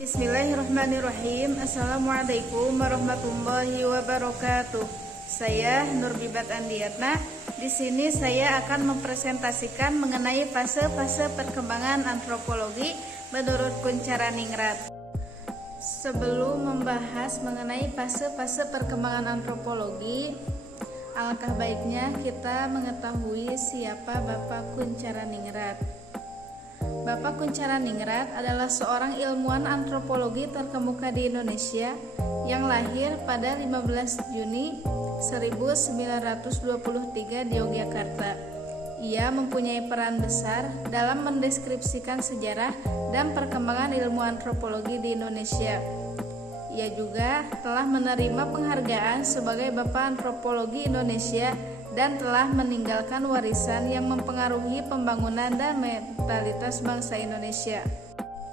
Bismillahirrahmanirrahim. Assalamualaikum warahmatullahi wabarakatuh. Saya Nurbibat Andiatna. Di sini saya akan mempresentasikan mengenai fase-fase perkembangan antropologi menurut Kuncharaningrat. Sebelum membahas mengenai fase-fase perkembangan antropologi, alangkah baiknya kita mengetahui siapa Bapak Kuncharaningrat. Bapak Kuncharaningrat adalah seorang ilmuwan antropologi terkemuka di Indonesia yang lahir pada 15 Juni 1923 di Yogyakarta. Ia mempunyai peran besar dalam mendeskripsikan sejarah dan perkembangan ilmu antropologi di Indonesia. Ia juga telah menerima penghargaan sebagai Bapak Antropologi Indonesia dan telah meninggalkan warisan yang mempengaruhi pembangunan dan mentalitas bangsa Indonesia.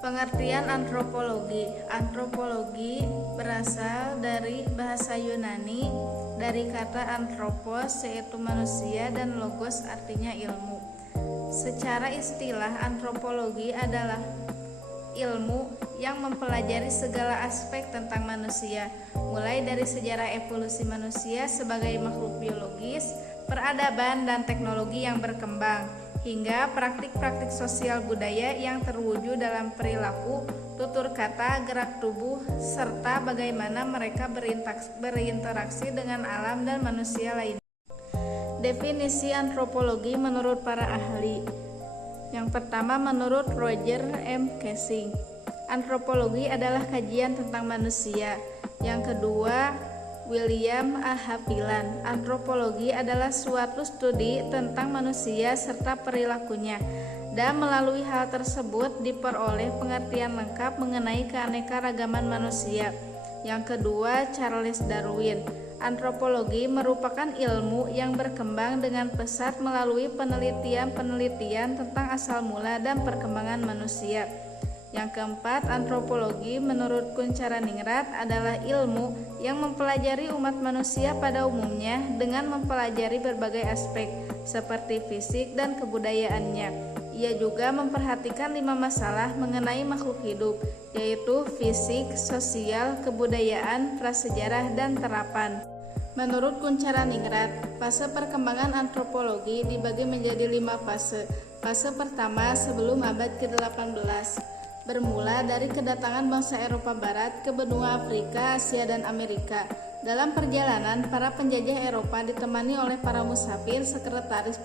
Pengertian antropologi. Antropologi berasal dari bahasa Yunani dari kata anthropos yaitu manusia dan logos artinya ilmu. Secara istilah, antropologi adalah ilmu yang mempelajari segala aspek tentang manusia, mulai dari sejarah evolusi manusia sebagai makhluk biologis, peradaban dan teknologi yang berkembang, hingga praktik-praktik sosial budaya yang terwujud dalam perilaku, tutur kata, gerak tubuh, serta bagaimana mereka berinteraksi dengan alam dan manusia lainnya. Definisi antropologi menurut para ahli. Yang pertama, menurut Roger M. Casey, antropologi adalah kajian tentang manusia. Yang kedua, William A. Haviland, antropologi adalah suatu studi tentang manusia serta perilakunya, dan melalui hal tersebut diperoleh pengertian lengkap mengenai keanekaragaman manusia. Yang kedua, Charles Darwin, antropologi merupakan ilmu yang berkembang dengan pesat melalui penelitian tentang asal mula dan perkembangan manusia. Yang keempat, antropologi menurut Kuncharaningrat adalah ilmu yang mempelajari umat manusia pada umumnya dengan mempelajari berbagai aspek seperti fisik dan kebudayaannya. Ia juga memperhatikan 5 masalah mengenai makhluk hidup, yaitu fisik, sosial, kebudayaan, prasejarah, dan terapan. Menurut Kuncharaningrat, fase perkembangan antropologi dibagi menjadi 5 fase. Fase pertama sebelum abad ke-18 bermula dari kedatangan bangsa Eropa Barat ke benua Afrika, Asia, dan Amerika. Dalam perjalanan, para penjajah Eropa ditemani oleh para musafir, sekretaris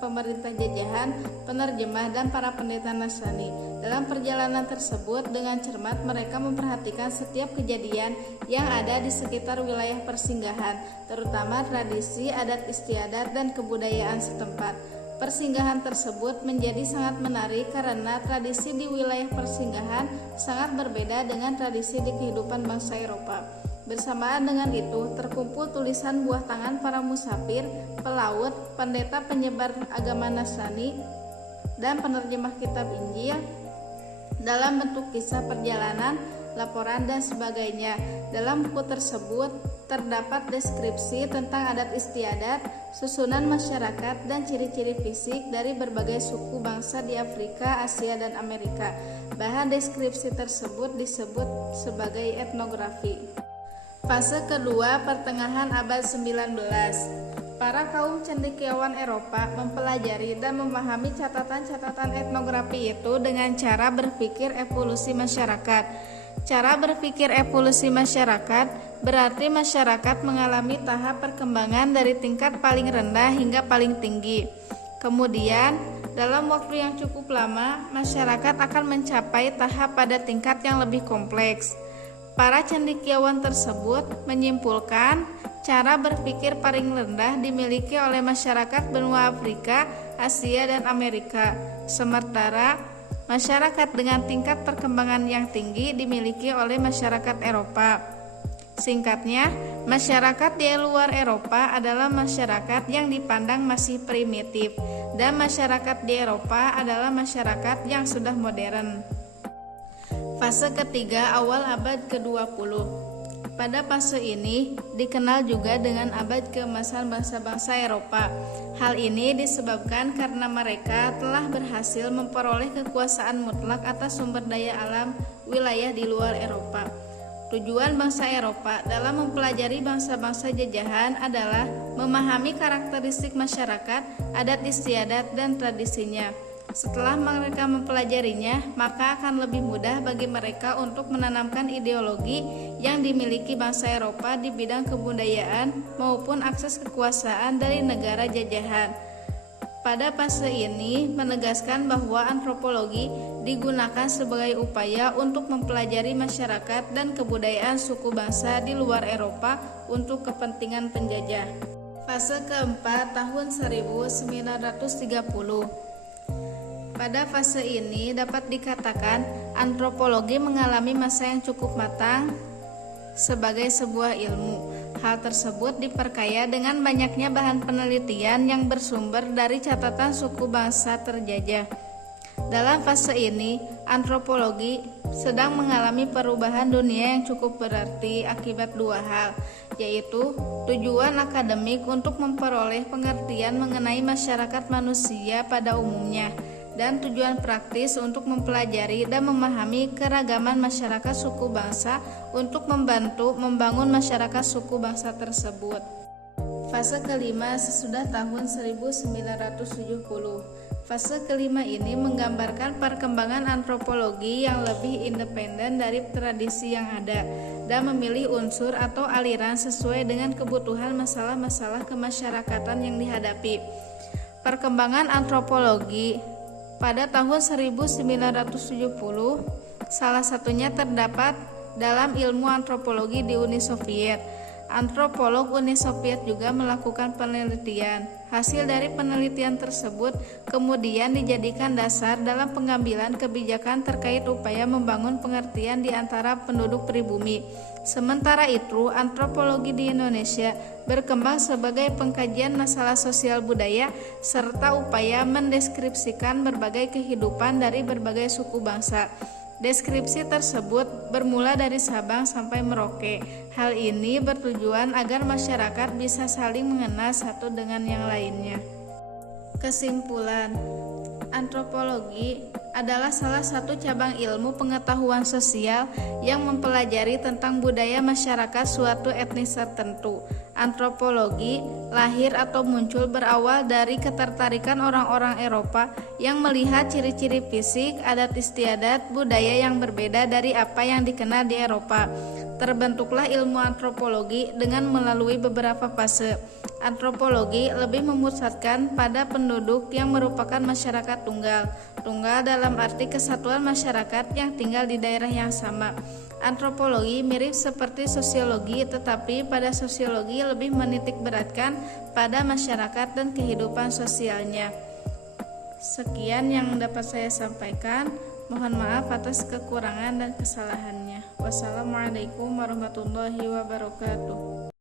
pemerintah jajahan, penerjemah, dan para pendeta Nasrani. Dalam perjalanan tersebut, dengan cermat mereka memperhatikan setiap kejadian yang ada di sekitar wilayah persinggahan, terutama tradisi, adat istiadat, dan kebudayaan setempat. Persinggahan tersebut menjadi sangat menarik karena tradisi di wilayah persinggahan sangat berbeda dengan tradisi di kehidupan bangsa Eropa. Bersamaan dengan itu, terkumpul tulisan buah tangan para musafir, pelaut, pendeta penyebar agama Nasrani, dan penerjemah kitab Injil dalam bentuk kisah perjalanan, laporan, dan sebagainya. Dalam buku tersebut terdapat deskripsi tentang adat istiadat, susunan masyarakat, dan ciri-ciri fisik dari berbagai suku bangsa di Afrika, Asia, dan Amerika. Bahan deskripsi tersebut disebut sebagai etnografi. Fase kedua, pertengahan abad 19. Para kaum cendekiawan Eropa mempelajari dan memahami catatan-catatan etnografi itu dengan cara berpikir evolusi masyarakat. Cara berpikir evolusi masyarakat berarti masyarakat mengalami tahap perkembangan dari tingkat paling rendah hingga paling tinggi. Kemudian, dalam waktu yang cukup lama, masyarakat akan mencapai tahap pada tingkat yang lebih kompleks. Para cendekiawan tersebut menyimpulkan cara berpikir paling rendah dimiliki oleh masyarakat benua Afrika, Asia, dan Amerika. Sementara masyarakat dengan tingkat perkembangan yang tinggi dimiliki oleh masyarakat Eropa. Singkatnya, masyarakat di luar Eropa adalah masyarakat yang dipandang masih primitif, dan masyarakat di Eropa adalah masyarakat yang sudah modern. Fase ketiga, awal abad ke-20. Pada fase ini dikenal juga dengan abad keemasan bangsa-bangsa Eropa. Hal ini disebabkan karena mereka telah berhasil memperoleh kekuasaan mutlak atas sumber daya alam wilayah di luar Eropa. Tujuan bangsa Eropa dalam mempelajari bangsa-bangsa jajahan adalah memahami karakteristik masyarakat, adat istiadat, dan tradisinya. Setelah mereka mempelajarinya, maka akan lebih mudah bagi mereka untuk menanamkan ideologi yang dimiliki bangsa Eropa di bidang kebudayaan maupun akses kekuasaan dari negara jajahan. Pada fase ini menegaskan bahwa antropologi digunakan sebagai upaya untuk mempelajari masyarakat dan kebudayaan suku bangsa di luar Eropa untuk kepentingan penjajah. Fase keempat tahun 1930. Pada fase ini dapat dikatakan antropologi mengalami masa yang cukup matang sebagai sebuah ilmu. Hal tersebut diperkaya dengan banyaknya bahan penelitian yang bersumber dari catatan suku bangsa terjajah. Dalam fase ini, antropologi sedang mengalami perubahan dunia yang cukup berarti akibat dua hal, yaitu tujuan akademik untuk memperoleh pengertian mengenai masyarakat manusia pada umumnya, dan tujuan praktis untuk mempelajari dan memahami keragaman masyarakat suku bangsa untuk membantu membangun masyarakat suku bangsa tersebut. Fase kelima sesudah tahun 1970. Fase kelima ini menggambarkan perkembangan antropologi yang lebih independen dari tradisi yang ada dan memilih unsur atau aliran sesuai dengan kebutuhan masalah-masalah kemasyarakatan yang dihadapi. Perkembangan antropologi pada tahun 1970, salah satunya terdapat dalam ilmu antropologi di Uni Soviet. Antropolog Uni Soviet juga melakukan penelitian. Hasil dari penelitian tersebut kemudian dijadikan dasar dalam pengambilan kebijakan terkait upaya membangun pengertian di antara penduduk pribumi. Sementara itu, antropologi di Indonesia berkembang sebagai pengkajian masalah sosial budaya serta upaya mendeskripsikan berbagai kehidupan dari berbagai suku bangsa. Deskripsi tersebut bermula dari Sabang sampai Merauke. Hal ini bertujuan agar masyarakat bisa saling mengenal satu dengan yang lainnya. Kesimpulan, antropologi adalah salah satu cabang ilmu pengetahuan sosial yang mempelajari tentang budaya masyarakat suatu etnis tertentu. Antropologi lahir atau muncul berawal dari ketertarikan orang-orang Eropa yang melihat ciri-ciri fisik, adat istiadat, budaya yang berbeda dari apa yang dikenal di Eropa. Terbentuklah ilmu antropologi dengan melalui beberapa fase. Antropologi lebih memusatkan pada penduduk yang merupakan masyarakat tunggal. Tunggal dalam arti kesatuan masyarakat yang tinggal di daerah yang sama. Antropologi mirip seperti sosiologi, tetapi pada sosiologi lebih menitik beratkan pada masyarakat dan kehidupan sosialnya. Sekian yang dapat saya sampaikan. Mohon maaf atas kekurangan dan kesalahannya. Wassalamualaikum warahmatullahi wabarakatuh.